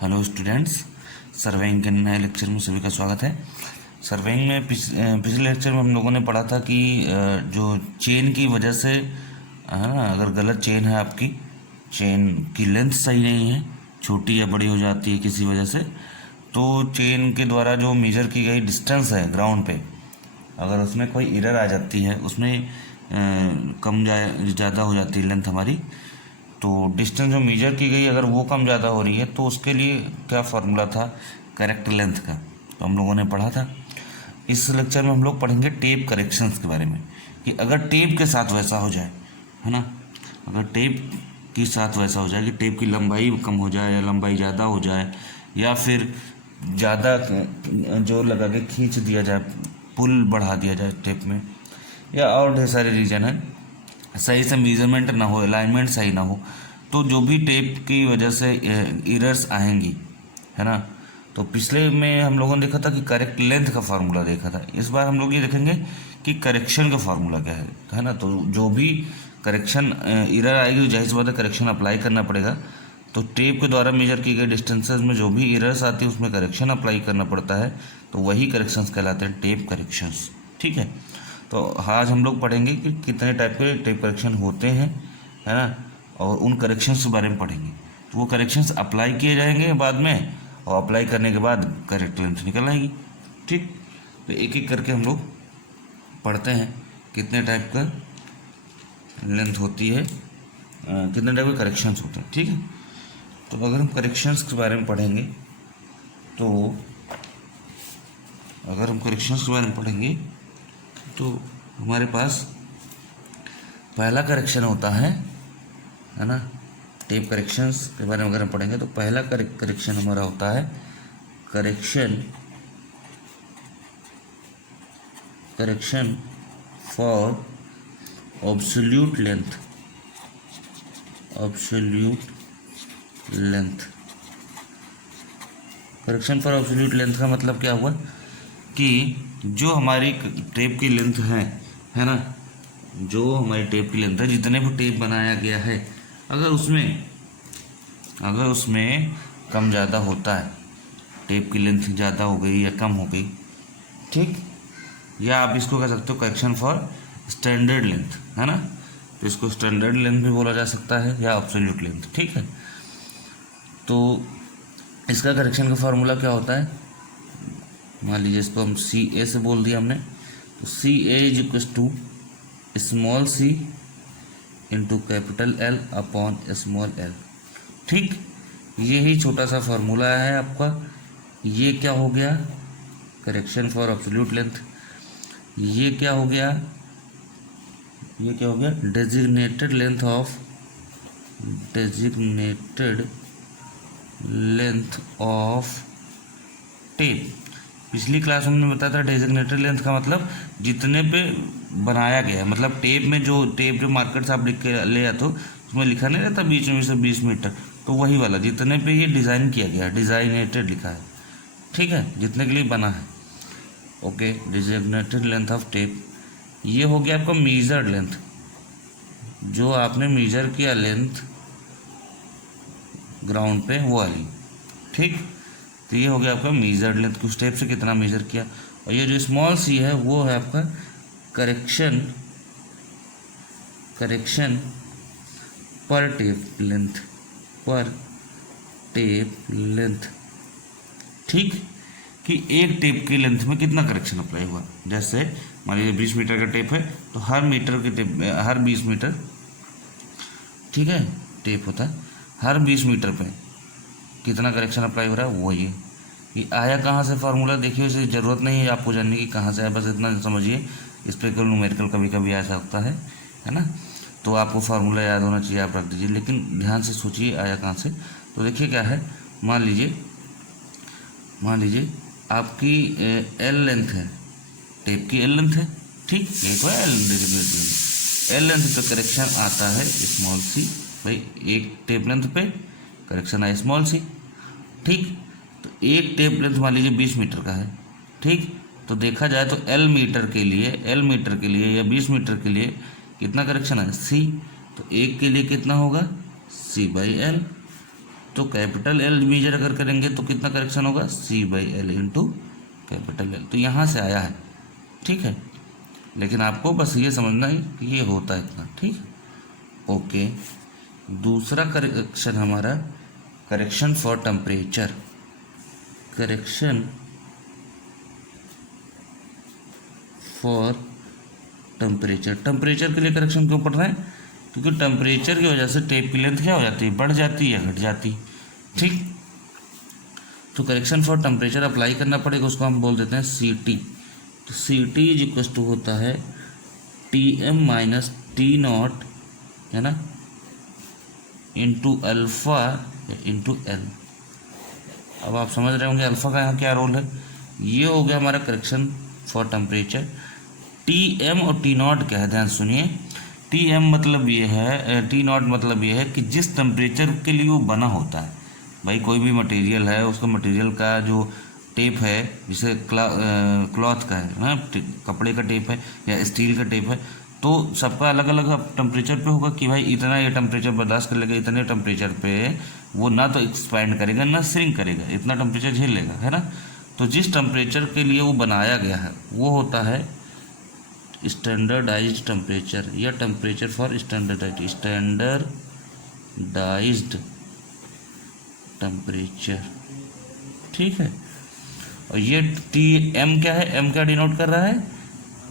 Hello students, surveying के नए lecture में सभी का स्वागत है। सर्वेइंग में पिछले लेक्चर में हम लोगों ने पढ़ा था कि जो चेन की वजह से है ना, अगर गलत चेन है, आपकी चेन की लेंथ सही नहीं है, छोटी या बड़ी हो जाती है किसी वजह से, तो चेन के द्वारा जो मेजर की गई डिस्टेंस है ग्राउंड पे, अगर उसमें कोई एरर आ जाती है, उसमें कम ज़्यादा हो जाती है लेंथ हमारी, तो डिस्टेंस जो मेजर की गई अगर वो कम ज़्यादा हो रही है तो उसके लिए क्या फार्मूला था करेक्ट लेंथ का, तो हम लोगों ने पढ़ा था। इस लेक्चर में हम लोग पढ़ेंगे टेप करेक्शंस के बारे में, कि अगर टेप के साथ वैसा हो जाए, है ना, अगर टेप के साथ वैसा हो जाए कि टेप की लंबाई कम हो जाए या लंबाई ज़्यादा हो जाए, या फिर ज़्यादा जोर लगा के खींच दिया जाए, पुल बढ़ा दिया जाए टेप में, या और ढेर सारे रीज़न हैं, सही से मेजरमेंट ना हो, अलाइनमेंट सही ना हो, तो जो भी टेप की वजह से एरर्स आएंगी, है ना। तो पिछले में हम लोगों ने देखा था कि करेक्ट लेंथ का फार्मूला देखा था। इस बार हम लोग ये देखेंगे कि करेक्शन का फार्मूला क्या है ना। तो जो भी करेक्शन एरर आएगी, जाहिर सी बात है करेक्शन अप्लाई करना पड़ेगा। तो टेप के द्वारा मेजर की गई डिस्टेंसेज में जो भी एरर्स आती है उसमें करेक्शन अप्लाई करना पड़ता है, तो वही करेक्शंस कहलाते हैं टेप करेक्शंस। ठीक है, तो आज हम लोग पढ़ेंगे कि कितने टाइप के टेप करेक्शन होते हैं, है ना, और उन करेक्शंस के बारे में पढ़ेंगे। तो वो करेक्शंस अप्लाई किए जाएंगे बाद में, और अप्लाई करने के बाद करेक्ट लेंथ निकल आएगी। ठीक, तो एक एक करके हम लोग पढ़ते हैं कितने टाइप का लेंथ होती है, कितने टाइप के करेक्शंस होते हैं। ठीक है, तो अगर हम करेक्शंस के बारे में पढ़ेंगे, तो अगर हम करेक्शंस के बारे में पढ़ेंगे तो हमारे पास पहला करेक्शन होता है ना, टेप करेक्शंस के बारे में अगर हम पढ़ेंगे तो पहला करेक्शन हमारा होता है correction for absolute length. Correction for absolute length का मतलब क्या हुआ कि जो हमारी टेप की लेंथ है ना, जो हमारी टेप की लेंथ है, जितने भी टेप बनाया गया है, अगर उसमें कम ज़्यादा होता है, टेप की लेंथ ज़्यादा हो गई या कम हो गई, ठीक, या आप इसको कह सकते हो करेक्शन फॉर स्टैंडर्ड लेंथ, है ना। तो इसको स्टैंडर्ड लेंथ भी बोला जा सकता है या एब्सोल्यूट लेंथ। ठीक है, तो इसका करेक्शन का फार्मूला क्या होता है, मान लीजिए इसको हम सी ए से बोल दिया हमने, तो C A is equal to small C into capital L upon small L. ठीक, यही छोटा सा फार्मूला है आपका। ये क्या हो गया करेक्शन फॉर एब्सोल्यूट लेंथ। ये क्या हो गया डेजिग्नेटेड लेंथ ऑफ टेप। पिछली क्लास में हमने बताया था डेजिग्नेटेड लेंथ का मतलब जितने पे बनाया गया, मतलब टेप में जो मार्कर से आप लिख के ले आते हो, उसमें लिखा नहीं रहता बीच में से 20 मीटर, तो वही वाला जितने पे ये डिज़ाइन किया गया, डिज़ाइनेटेड लिखा है। ठीक है, जितने के लिए बना है। Okay, designated length of tape, ये हो गया आपका मेजर्ड लेंथ, जो आपने मेजर किया लेंथ ग्राउंड पे वो वाली। ठीक, तो ये हो गया आपका मेजर्ड लेंथ, कुछ टेप से कितना मेजर किया। और ये जो स्मॉल सी है वो है आपका करेक्शन पर टेप लेंथ। ठीक, कि एक टेप की लेंथ में कितना करेक्शन अप्लाई हुआ। जैसे मान लीजिए 20 मीटर का टेप है, तो हर मीटर के टेप हर 20 मीटर, ठीक है, टेप होता है, हर 20 मीटर पे कितना करेक्शन अप्लाई हो रहा है वो ये आया कहाँ से फार्मूला देखिए, उसे ज़रूरत नहीं है आपको जानने की कहाँ से आया, बस इतना समझिए। इस पर केवल न्यूमेरिकल कभी कभी आ सकता है ना, तो आपको फार्मूला याद होना चाहिए, आप रख दीजिए, लेकिन ध्यान से सोचिए आया कहाँ से। तो देखिए क्या है, मान लीजिए आपकी एल लेंथ है, टेप की एल लेंथ है। ठीक, यही तो है एल लेंथ पे करेक्शन आता है स्मॉल सी, भाई एक टेप लेंथ पे करेक्शन आया स्मॉल सी। ठीक, तो एक टेप लेंथ मान लीजिए 20 मीटर का है। ठीक, तो देखा जाए तो एल मीटर के लिए या 20 मीटर के लिए कितना करेक्शन है सी, तो एक के लिए कितना होगा सी बाई एल। तो कैपिटल एल मेजर अगर करेंगे तो कितना करेक्शन होगा, C/L इंटू कैपिटल एल। तो यहाँ से आया है, ठीक है। लेकिन आपको बस ये समझना है कि ये होता है इतना, ठीक है, ओके। दूसरा करेक्शन हमारा correction for temperature. Correction for temperature. Temperature के लिए करेक्शन क्यों पढ़ रहे हैं, क्योंकि टेम्परेचर की वजह से टेप की लेंथ क्या हो जाती है, बढ़ जाती है, घट जाती, ठीक। तो करेक्शन फॉर टेम्परेचर अप्लाई करना पड़ेगा, उसको हम बोल देते हैं CT। तो CT इज इक्वल टू होता है Tm माइनस T0, है ना, इंटू अल्फ़ा इंटू L। अब आप समझ रहे होंगे अल्फ़ा का यहाँ क्या रोल है। ये हो गया हमारा करेक्शन फॉर टेम्परेचर। Tm और T0 क्या है, ध्यान सुनिए। Tm मतलब ये है, T0 मतलब ये है कि जिस टेम्परेचर के लिए वो बना होता है। भाई कोई भी मटेरियल है, उसका मटेरियल का जो टेप है, जैसे क्लॉथ का है ना, कपड़े का टेप है या स्टील का टेप है, तो सबका अलग अलग टेम्परेचर पे होगा कि भाई इतना ये टेम्परेचर बर्दाश्त कर लेगा, इतने टेम्परेचर पे वो ना तो एक्सपैंड करेगा ना श्रिंक करेगा, इतना टेम्परेचर झेल लेगा, है ना। तो जिस टेम्परेचर के लिए वो बनाया गया है वो होता है स्टैंडर्डाइज्ड टेम्परेचर, या टेम्परेचर फॉर स्टैंडर्डाइज्ड टेम्परेचर, ठीक है। और ये Tm क्या है, m क्या डिनोट कर रहा है,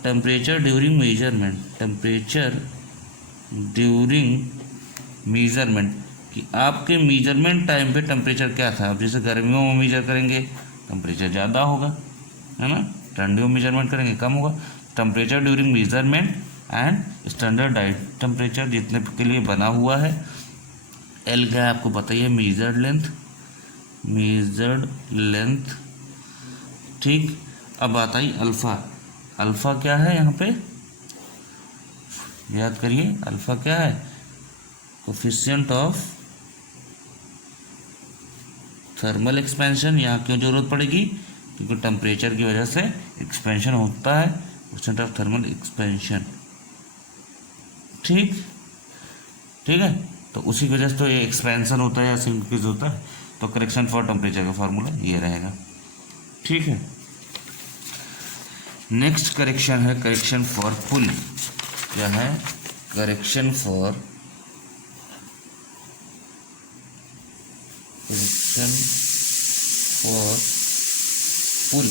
temperature during measurement. Temperature during measurement, कि आपके मेजरमेंट टाइम पे टेम्परेचर क्या था। अब जैसे गर्मियों में मेजर करेंगे टेम्परेचर ज़्यादा होगा, है ना, ठंडियों में मेजरमेंट करेंगे कम होगा। Temperature during measurement and standardised temperature जितने के लिए बना हुआ है। L क्या है आपको पता ही है, मेजर्ड लेंथ, ठीक। अब आता ही अल्फ़ा। अल्फ़ा क्या है यहाँ पे, याद करिए, अल्फ़ा क्या है, कोफिशिएंट ऑफ थर्मल एक्सपेंशन। यहाँ क्यों जरूरत पड़ेगी, क्योंकि टेम्परेचर की वजह से एक्सपेंशन होता है, कोफिशिएंट ऑफ थर्मल एक्सपेंशन, ठीक है। तो उसी की वजह से तो ये एक्सपेंशन होता है या इंक्रीज होता है। तो करेक्शन फॉर टेम्परेचर का फार्मूला ये रहेगा, ठीक है। नेक्स्ट करेक्शन है करेक्शन फॉर पुल। क्या है, करेक्शन फॉर पुल।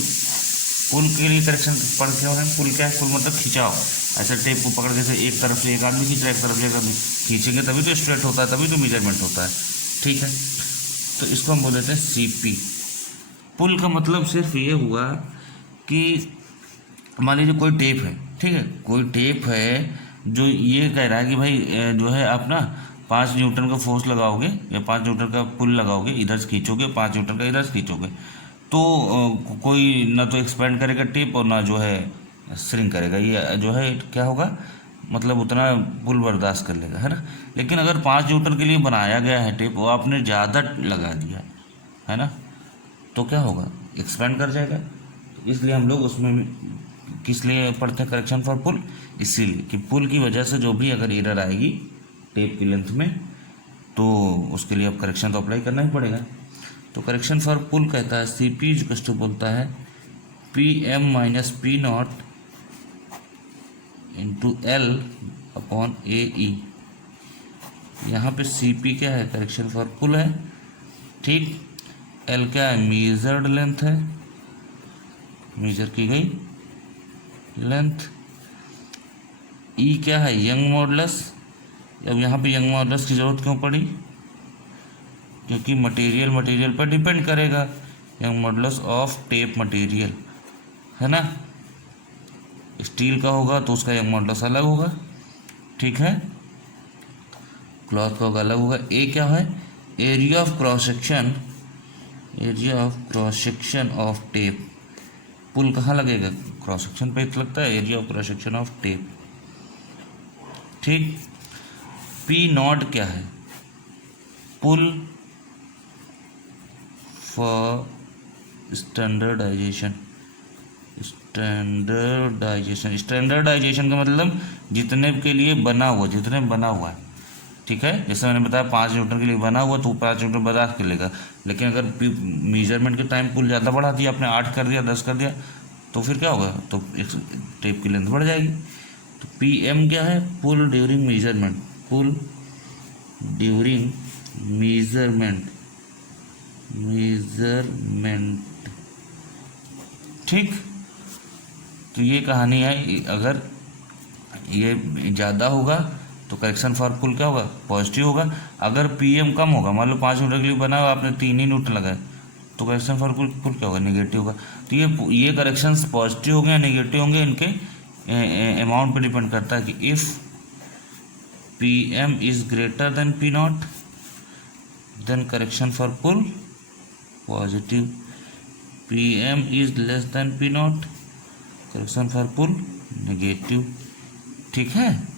पुल के लिए करेक्शन पढ़ क्या है, पुल क्या है, पुल मतलब खिंचाव। ऐसा टेप को पकड़ के से एक तरफ से एक आदमी खींच रहा है, एक तरफ से एक आदमी खींचेंगे तभी तो स्ट्रेट होता है, तभी तो मेजरमेंट होता है, ठीक है। तो इसको हम बोल देते हैं CP। पुल का मतलब सिर्फ ये हुआ कि मान लीजिए कोई टेप है, ठीक है, कोई टेप है जो ये कह रहा है कि भाई जो है आप ना 5 न्यूटन का फोर्स लगाओगे या 5 न्यूटन का पुल लगाओगे, इधर से खींचोगे, 5 न्यूटन का इधर से खींचोगे, तो कोई ना तो एक्सपेंड करेगा टेप और ना जो है श्रिंक करेगा, ये जो है क्या होगा, मतलब उतना पुल बर्दाश्त कर लेगा, है ना। लेकिन अगर 5 न्यूटन के लिए बनाया गया है टेप, वो आपने ज़्यादा लगा दिया, है ना, तो क्या होगा, एक्सपेंड कर जाएगा। तो इसलिए हम लोग उसमें किस लिए पढ़ते हैं करेक्शन फॉर पुल, इसीलिए कि पुल की वजह से जो भी अगर एरर आएगी टेप की लेंथ में, तो उसके लिए अब करेक्शन तो अप्लाई करना ही पड़ेगा। तो करेक्शन फॉर पुल कहता है CP इक्वल टू बोलता है PM minus P0 into L upon AE। यहाँ पे CP क्या है, करेक्शन फॉर पुल है, ठीक। L क्या है, मेजर्ड लेंथ है, मेजर की गई लेंथ। E क्या है, यंग मॉडुलस। अब यहाँ पे यंग मॉडुलस की ज़रूरत क्यों पड़ी, क्योंकि मटेरियल पर डिपेंड करेगा, young modulus of tape material, है ना। स्टील का होगा तो उसका यंग मॉडुलस अलग होगा, ठीक है, क्लॉथ का होगा अलग होगा। ए क्या है, area of cross section of tape. Pull कहाँ लगेगा, क्रॉस सेक्शन पे लगता है, area of cross section of tape, ठीक। P0 क्या है, पुल फॉर स्टैंडर्डाइजेशन का मतलब जितने के लिए बना हुआ है, ठीक है। जैसे मैंने बताया 5 न्यूटन के लिए बना हुआ तो 5 न्यूटन बता के लेगा, लेकिन अगर मेजरमेंट के टाइम पुल ज़्यादा बढ़ा दिया आपने, 8 कर दिया, 10 कर दिया, तो फिर क्या होगा, तो टेप की लेंथ बढ़ जाएगी। तो पी एम क्या है, पुल ड्यूरिंग मेजरमेंट, पुल ड्यूरिंग मेजरमेंट, ठीक। तो ये कहानी है, अगर ये ज़्यादा होगा तो करेक्शन फॉर पुल क्या होगा, पॉजिटिव होगा। अगर पीएम कम होगा, मान लो 5 न्यूटन के लिए बना हुआ, आपने 3 ही न्यूटन लगाए, तो करेक्शन फॉर पुल क्या होगा, नेगेटिव होगा। तो ये करेक्शंस पॉजिटिव होंगे या नेगेटिव होंगे, इनके अमाउंट पे डिपेंड करता है कि if P M is greater than P naught then correction for pull positive, P M is less than P naught correction for pull negative, ठीक है।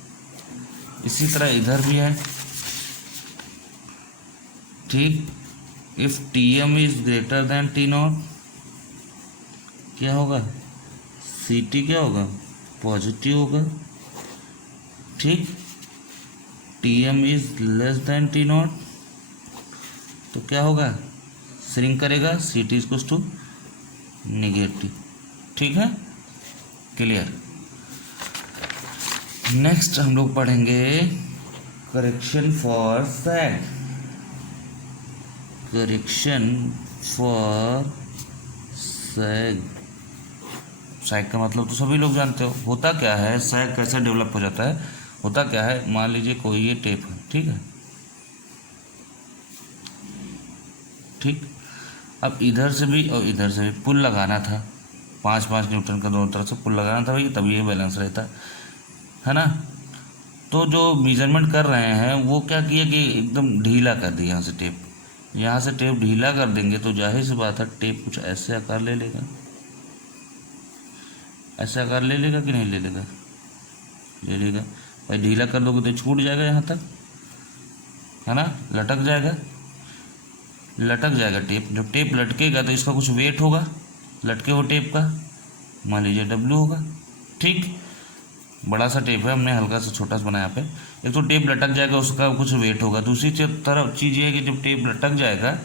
इसी तरह इधर भी है, ठीक। If T M is greater than T naught क्या होगा, सी टी क्या होगा, पॉजिटिव होगा, ठीक। T M is less than T naught तो क्या होगा, श्रिंक करेगा, C T is to negative, ठीक है, क्लियर। नेक्स्ट हम लोग पढ़ेंगे correction for sag, correction for sag. Sag का मतलब तो सभी लोग जानते हो, होता क्या है, सैग कैसे डेवलप हो जाता है। होता क्या है, मान लीजिए कोई ये टेप है, ठीक है, ठीक। अब इधर से भी और इधर से भी पुल लगाना था, 5-5 न्यूटन का दोनों तरफ से पुल लगाना था भाई, तभी ये बैलेंस रहता है ना। तो जो मेजरमेंट कर रहे हैं वो क्या किया कि एकदम ढीला कर दिया, यहाँ से टेप ढीला कर देंगे तो जाहिर सी बात है टेप कुछ ऐसे आकार ले लेगा, ऐसे आकार ले लेगा कि नहीं ले लेगा, ले लेगा भाई। ढीला कर दोगे तो छूट जाएगा यहाँ तक, है ना, लटक जाएगा, लटक जाएगा टेप। जब टेप लटकेगा तो इसका कुछ वेट होगा, लटके हुए टेप का, मान लीजिए डब्ल्यू होगा, ठीक। बड़ा सा टेप है, हमने हल्का सा छोटा सा बनाया यहाँ पे। एक तो टेप लटक जाएगा, उसका कुछ वेट होगा। दूसरी तरफ चीज़ ये है कि जब टेप लटक जाएगा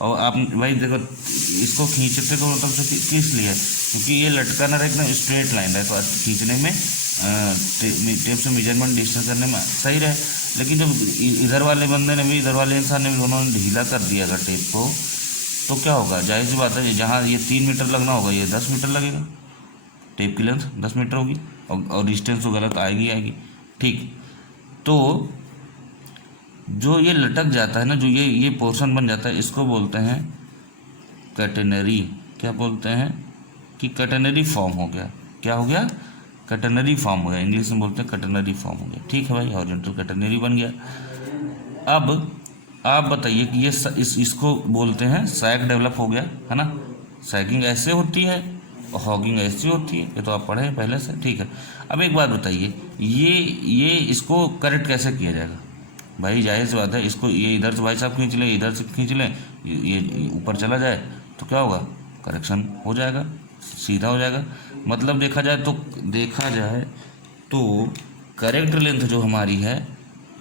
और आप भाई देखो इसको खींचते तो मतलब से किस लिए, क्योंकि ये लटका ना रहे एकदम स्ट्रेट लाइन रहे, तो खींचने में टेप से मेजरमेंट डिस्टेंस करने में सही रहे। लेकिन जब इधर वाले बंदे ने भी, इधर वाले इंसान ने भी, दोनों ने ढीला कर दिया अगर टेप को, तो क्या होगा, जाहिर सी बात है जहाँ ये 3 मीटर लगना होगा ये 10 मीटर लगेगा, टेप की लेंथ 10 मीटर होगी और डिस्टेंस तो गलत आएगी, ठीक। तो जो ये लटक जाता है ना, जो ये पोर्शन बन जाता है, इसको बोलते हैं कैटेनरी। क्या बोलते हैं कि कैटेनरी फॉर्म हो गया, क्या हो गया, कैटेनरी फॉर्म हो गया, इंग्लिश में बोलते हैं कैटेनरी फॉर्म हो गया, ठीक है भाई, हॉरिजॉन्टल कैटेनरी बन गया। अब आप बताइए कि ये इसको बोलते हैं सैग डेवलप हो गया, है ना। सैगिंग ऐसे होती है और हॉगिंग ऐसी होती है, ये तो आप पढ़े हैं पहले से, ठीक है। अब एक बात बताइए, ये इसको करेक्ट कैसे किया जाएगा भाई, जाहिर सी बात है इसको ये इधर से भाई साहब खींच लें, इधर से खींच लें, ये ऊपर चला जाए तो क्या होगा, करेक्शन हो जाएगा, सीधा हो जाएगा। मतलब देखा जाए तो करेक्ट लेंथ जो हमारी है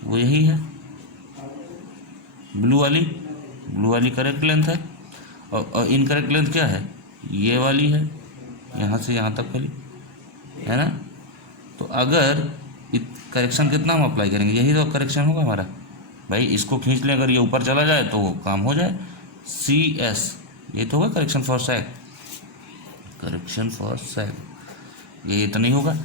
वो यही है, ब्लू वाली करेक्ट लेंथ है, और इनकरेक्ट लेंथ क्या है, ये वाली है, यहाँ से यहाँ तक वाली, है ना। तो अगर करेक्शन कितना हम अप्लाई करेंगे, यही तो करेक्शन होगा हमारा भाई। इसको खींच लें, अगर ये ऊपर चला जाए तो काम हो जाए, CS, ये तो होगा correction for sag, correction for sag, ये इतना ही होगा,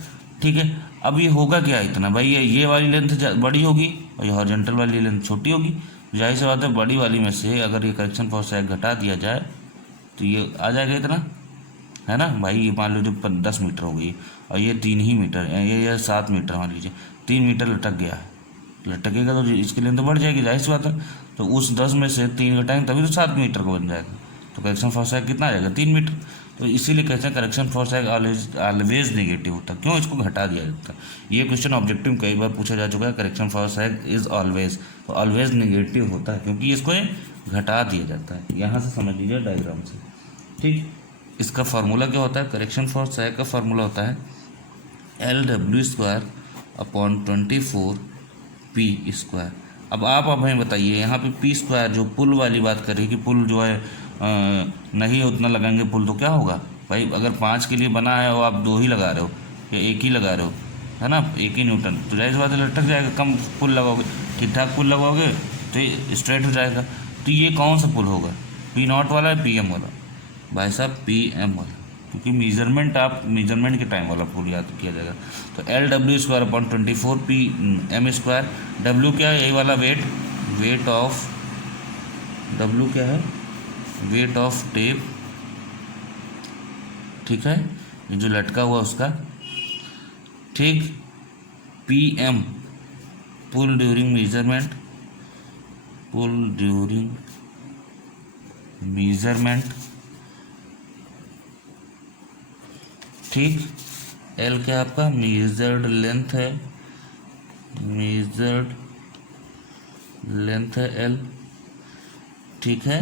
ठीक है। अब ये होगा क्या इतना भाई, ये वाली लेंथ बड़ी होगी और ये हॉरिजॉन्टल वाली लेंथ छोटी होगी। जाहिर सी बात है बड़ी वाली में से अगर ये करेक्शन फॉर सैग घटा दिया जाए तो ये आ जाएगा इतना, है ना भाई। ये मान लीजिए 10 मीटर हो गई और ये 3 ही मीटर, ये 7 मीटर मान लीजिए, 3 मीटर लटक गया है, लटकेगा तो इसके लेंथ तो बढ़ जाएगी, जाहिर सी बात है। तो उस 10 में से 3 घटाएंगे तभी तो 7 मीटर को बन जाएगा, तो करेक्शन फॉर सैग कितना आ जाएगा, 3 मीटर। तो इसीलिए कहते हैं correction for sag always negative होता है। क्यों, इसको घटा दिया जाता है। ये क्वेश्चन ऑब्जेक्टिव में कई बार पूछा जा चुका है, correction for sag is always, तो ऑलवेज नेगेटिव होता है क्योंकि इसको घटा दिया जाता है। यहाँ से समझ लीजिए डायग्राम से, ठीक। इसका फार्मूला क्या होता है, करेक्शन फॉर सैग का फार्मूला होता है LW² अपॉन 24 पी स्क्वायर। अब आप हमें बताइए यहाँ पे पी स्क्वायर जो पुल वाली बात कर रही है कि पुल जो है नहीं उतना लगाएंगे पुल तो क्या होगा भाई, अगर 5 के लिए बना है और आप 2 ही लगा रहे हो या 1 ही लगा रहे हो, है ना, 1 ही न्यूटन, तो जाहिर सी बात है लटक जाएगा। कम पुल लगाओगे, ठीक ठाक पुल लगाओगे तो ये स्ट्रेट हो जाएगा। तो ये कौन सा पुल होगा, पी नॉट वाला है पी एम वाला? भाई साहब पी एम वाला, क्योंकि मेजरमेंट आप मेजरमेंट के टाइम वाला पुल याद किया जाएगा। तो L W square upon 24 P M square. W क्या है, यही वाला वेट ऑफ, डब्ल्यू क्या है, वेट ऑफ टेप, ठीक है, ये जो लटका हुआ उसका, ठीक। पी एम पुल ड्यूरिंग मेजरमेंट, पुल ड्यूरिंग मेजरमेंट, ठीक। एल क्या आपका मेजर्ड लेंथ है, मेजर्ड लेंथ है एल, ठीक है,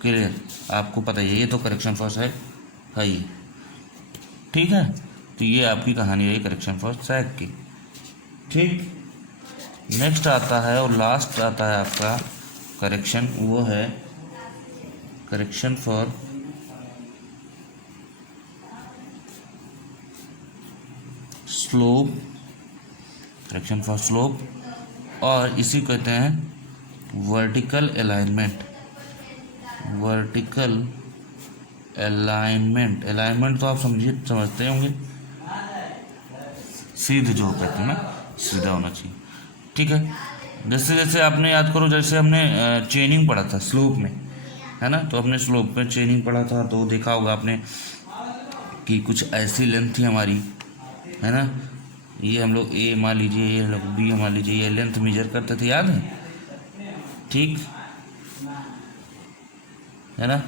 क्लियर। आपको पता ही है ये तो करेक्शन फॉर सैग है ये, ठीक है। तो ये आपकी कहानी है करेक्शन फॉर सैग की, ठीक। नेक्स्ट आता है और लास्ट आता है आपका करेक्शन, वो है correction for slope, correction for slope, और इसी को कहते हैं vertical alignment, vertical alignment. Alignment तो आप समझते होंगे, सीध जो कहते हैं ना, सीधा होना चाहिए, ठीक है। जैसे जैसे आपने याद करो, जैसे हमने चेनिंग पढ़ा था स्लोप में, है ना, तो हमने स्लोप में चेनिंग पढ़ा था, तो देखा होगा आपने कि कुछ ऐसी लेंथ थी हमारी, है ना, ये हम लोग ए मान लीजिए, ये लोग बी मान लीजिए, ये लेंथ मेजर करते थे, याद है, ठीक है ना।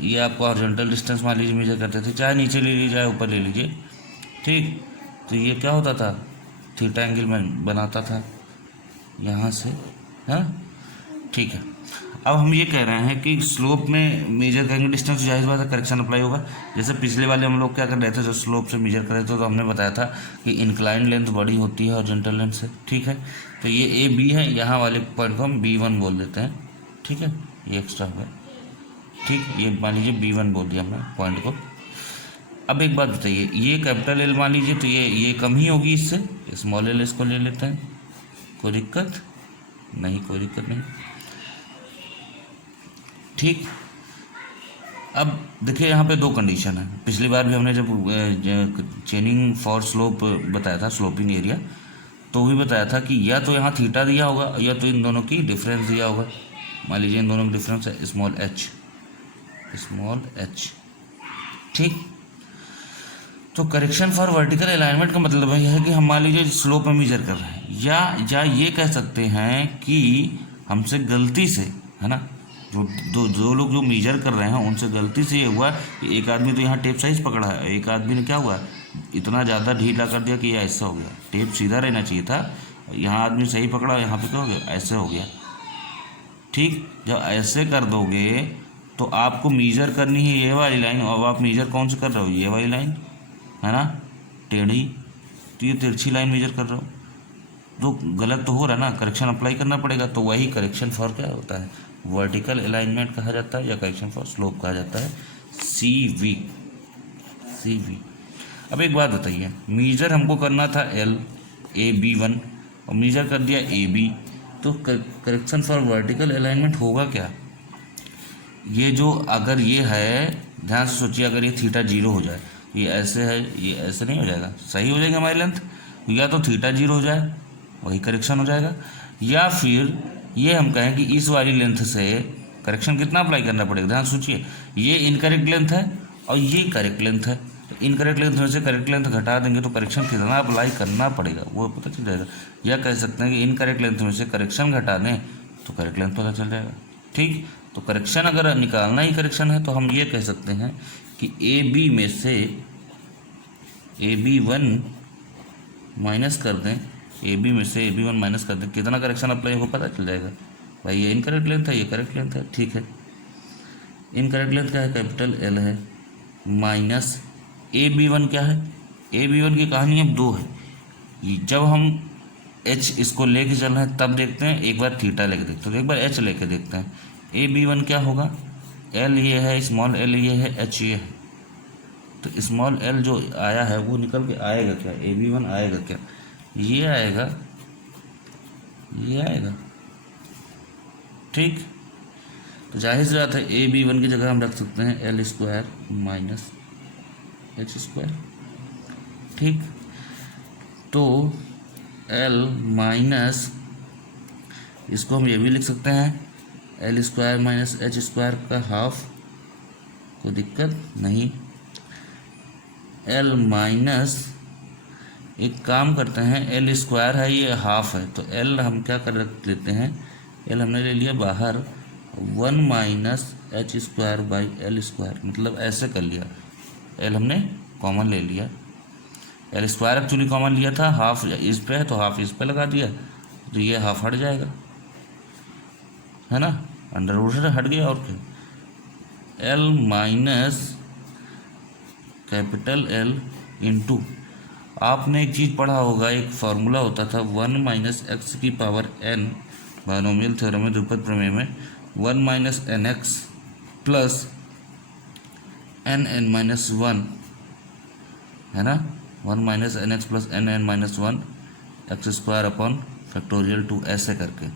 ये आपको हॉरिजॉन्टल डिस्टेंस मान लीजिए मेजर करते थे, चाहे नीचे ले लीजिए चाहे ऊपर ले लीजिए, ठीक। तो ये क्या होता था, थीटा एंगल में बनाता था यहाँ से, हाँ, ठीक है। अब हम ये कह रहे हैं कि स्लोप में मेजर करेंगे डिस्टेंस, जाहिर बात है करेक्शन अप्लाई होगा। जैसे पिछले वाले हम लोग क्या कर रहे थे, जब स्लोप से मेजर कर रहे थे तो हमने बताया था कि इंक्लाइन लेंथ बड़ी होती है हॉरिजॉन्टल लेंथ से, ठीक है। तो ये ए बी है, यहाँ वाले पॉइंट को हम B1 बोल देते हैं, ठीक है, ये एक्स्ट्रा हो गया, ठीक। ये मान लीजिए B1 बोल दिया हमने पॉइंट को। अब एक बात बताइए, ये कैपिटल एल मान लीजिए, तो ये कम ही होगी इससे, स्मॉल एल इसको ले लेते हैं, कोई दिक्कत नहीं, कोई दिक्कत नहीं, ठीक। अब देखिए यहाँ पे 2 कंडीशन है। पिछली बार भी हमने जब चेनिंग फॉर स्लोप बताया था, स्लोपिंग एरिया, तो भी बताया था कि या तो यहाँ थीटा दिया होगा या तो इन दोनों की डिफरेंस दिया होगा। मान लीजिए इन दोनों की डिफरेंस है स्मॉल एच, ठीक। तो करेक्शन फॉर वर्टिकल अलाइनमेंट का मतलब यह है कि हम मान लीजिए स्लोप में मेजर कर रहे हैं, या ये कह सकते हैं कि हमसे गलती से, है ना, जो लोग जो मेजर कर रहे हैं उनसे गलती से ये हुआ कि एक आदमी तो यहाँ टेप साइज पकड़ा है, एक आदमी ने क्या हुआ, इतना ज़्यादा ढीला कर दिया कि ये ऐसा हो गया। टेप सीधा रहना चाहिए था, यहाँ आदमी सही पकड़ा, यहाँ पे क्या हो गया, ऐसे हो गया, ठीक। जब ऐसे कर दोगे तो आपको मेजर करनी है ये वाली लाइन, और आप मेजर कौन से कर रहे हो, ये वाली लाइन, है ना, टेढ़ी, तो ये तिरछी लाइन मेजर कर रहे हो, तो गलत तो हो रहा है ना, करेक्शन अप्लाई करना पड़ेगा। तो वही करेक्शन फॉर क्या होता है, वर्टिकल अलाइनमेंट कहा जाता है, या करेक्शन फॉर स्लोप कहा जाता है, CV। अब एक बात बताइए, मेजर हमको करना था AB1 और मेजर कर दिया AB, तो करेक्शन फॉर वर्टिकल अलाइनमेंट होगा क्या, ये जो अगर ये है, ध्यान से सोचिए, अगर ये थीटा 0 हो जाए, ये ऐसे है, ये ऐसे नहीं हो जाएगा, सही हो जाएगी हमारी लेंथ, या तो थीटा 0 हो जाए वही करेक्शन हो जाएगा, या फिर ये हम कहें कि इस वाली लेंथ से करेक्शन कितना अप्लाई करना पड़ेगा। ध्यान सोचिए, ये इनकरेक्ट लेंथ है और ये करेक्ट लेंथ है, तो इनकरेक्ट लेंथ में से करेक्ट लेंथ घटा देंगे तो करेक्शन कितना अप्लाई करना पड़ेगा वो पता चल जाएगा। या कह सकते हैं कि इनकरेक्ट लेंथ में से करेक्शन घटा दें तो करेक्ट लेंथ पता चल जाएगा, ठीक। तो करेक्शन अगर निकालना ही करेक्शन है तो हम ये कह सकते हैं कि AB में से AB1 माइनस कर दें, AB में से AB1 माइनस कर दें, कितना करेक्शन अप्लाई होगा पता चल जाएगा। भाई ये इनकरेक्ट लेंथ है, ये करेक्ट लेंथ है, ठीक है। इनकरेक्ट लेंथ क्या है, कैपिटल L है, माइनस AB1 क्या है, AB1 की कहानी अब 2 है। जब हम एच इसको लेके चलना है तब देखते हैं, एक बार थीटा लेके देखते हैं, तो एक बार एच लेके देखते हैं। ए बी वन क्या होगा, एल ये है, स्मॉल एल ये है, एच ये है, तो स्मॉल एल जो आया है वो निकल के आएगा क्या, ए बी वन आएगा क्या, ये आएगा, ये आएगा। ठीक, तो जाहिर सी बात है ए बी वन की जगह हम रख सकते हैं L square minus H square. ठीक, तो एल माइनस, इसको हम ये भी लिख सकते हैं L square minus H square का हाफ, कोई दिक्कत नहीं। एल माइनस, एक काम करते हैं, एल स्क्वायर है ये हाफ है, तो एल हम क्या कर लेते हैं, एल हमने ले लिया बाहर, one minus H square by L square, मतलब ऐसे कर लिया, एल हमने कॉमन ले लिया, एल स्क्वायर एक्चुअली कॉमन लिया था, हाफ इस पे है तो हाफ इस पे लगा दिया, तो ये हाफ हट जाएगा, है ना, अंडर रूट से हट गया। और क्या, L minus capital L into, आपने एक चीज़ पढ़ा होगा, एक फार्मूला होता था वन माइनस एक्स की पावर एन, बायनोमियल थ्योरम में, ध्रुपद प्रमेय में, one minus N X plus N N minus one, है ना, one minus N X plus N N minus one X square upon factorial two, ऐसे करके।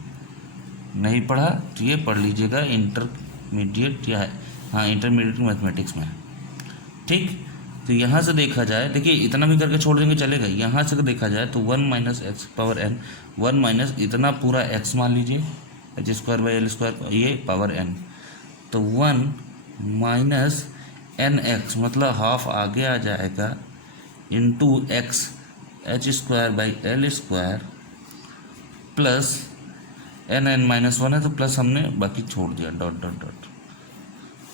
नहीं पढ़ा तो ये पढ़ लीजिएगा, इंटरमीडिएट या हाँ इंटरमीडिएट मैथमेटिक्स में। ठीक, तो यहाँ से देखा जाए, देखिए इतना भी करके छोड़ देंगे चलेगा, यहाँ से देखा जाए तो one minus X power N, one minus इतना पूरा एक्स मान लीजिए, H square by L square, ये पावर एन, तो वन माइनस एन एक्स मतलब हाफ आगे आ जाएगा, into X H square by L square plus N N minus one है तो प्लस हमने बाकी छोड़ दिया, डॉट डॉट डॉट।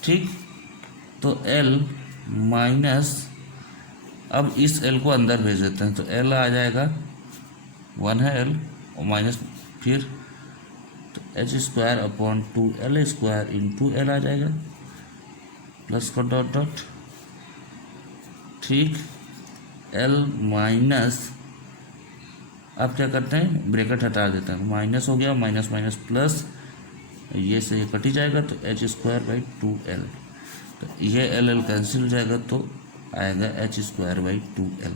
ठीक, तो एल माइनस, अब इस एल को अंदर भेज देते हैं, तो एल आ जाएगा, वन है एल और माइनस, फिर तो H square upon two L square into L आ जाएगा, प्लस का डॉट डॉट। ठीक, एल माइनस, अब क्या करते हैं, ब्रैकेट हटा देते हैं, माइनस हो गया, माइनस माइनस प्लस, ये से ये कट ही जाएगा, तो H square by two L, तो ये एल एल कैंसिल हो जाएगा, तो आएगा H square by two L.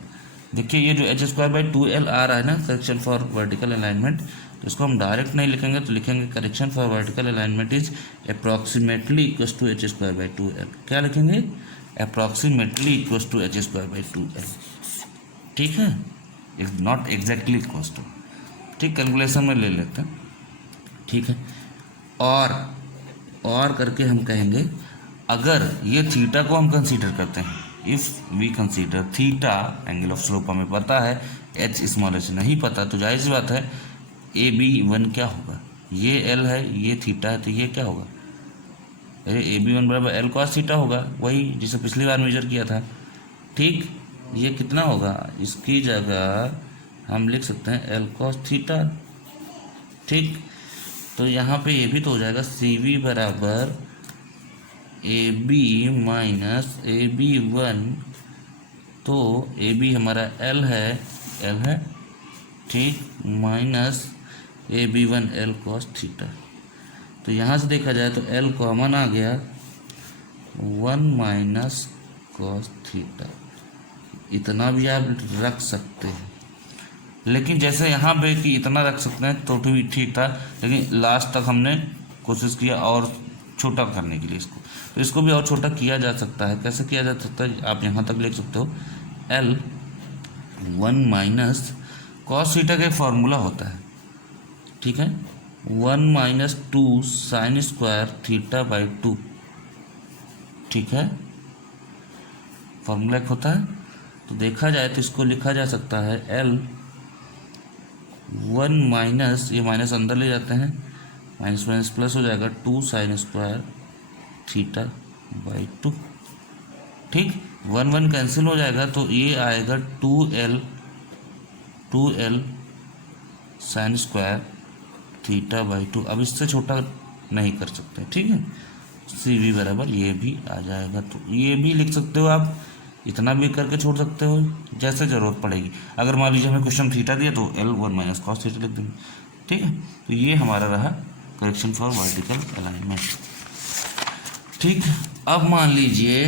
देखिए ये जो H square by two L आ रहा है ना, करेक्शन फॉर वर्टिकल अलाइनमेंट, तो इसको हम डायरेक्ट नहीं लिखेंगे, तो लिखेंगे correction for vertical alignment is approximately equals to H square by two L. क्या लिखेंगे, approximately equals to H square by two L. ठीक है, नॉट एग्जैक्टली इक्वल्स टू। ठीक, कैलकुलेशन में ले लेते हैं। ठीक है, और करके हम कहेंगे, अगर ये थीटा को हम कंसीडर करते हैं, if we consider theta angle of slope हमें पता है, एच स्मॉल एच नहीं पता, तो जाहिर सी बात है ए बी वन क्या होगा, ये एल है ये थीटा है, तो ये क्या होगा, अरे ए बी वन बराबर एल कॉस थीटा होगा, वही जिसे पिछली बार मेजर किया था। ठीक, ये कितना होगा, इसकी जगह हम लिख सकते हैं एल कॉस थीटा। ठीक, तो यहाँ पे ये भी तो हो जाएगा, सी वी बराबर A B minus A B one, तो ए बी हमारा एल है, ठीक, minus A B one L cos theta. तो यहाँ से देखा जाए तो एल कॉमन आ गया, वन माइनस कॉस थीटा, इतना भी आप रख सकते हैं, लेकिन जैसे यहाँ पे कि इतना रख सकते हैं तो भी ठीक था, लेकिन लास्ट तक हमने कोशिश किया और छोटा करने के लिए इसको, तो इसको भी और छोटा किया जा सकता है। कैसे किया जा सकता है, आप यहाँ तक लिख सकते हो, L one minus cos theta का फॉर्मूला होता है, ठीक है, one minus two sine square theta by two, ठीक है, फॉर्मूला एक होता है। तो देखा जाए तो इसको लिखा जा सकता है एल वन माइनस, ये माइनस अंदर ले जाते हैं, माइनस माइनस प्लस हो जाएगा, two sine square theta by two. ठीक, वन वन कैंसिल हो जाएगा, तो ये आएगा two L sine square theta by two. अब इससे छोटा नहीं कर सकते, ठीक है, सी वी बराबर ये भी आ जाएगा, तो ये भी लिख सकते हो आप, इतना भी करके छोड़ सकते हो जैसे ज़रूरत पड़ेगी। अगर मान लीजिए हमें क्वेश्चन थीटा दिया तो L1 - cos थीटा लिख देंगे। ठीक है, तो ये हमारा रहा करेक्शन फॉर वर्टिकल अलाइनमेंट। ठीक, अब मान लीजिए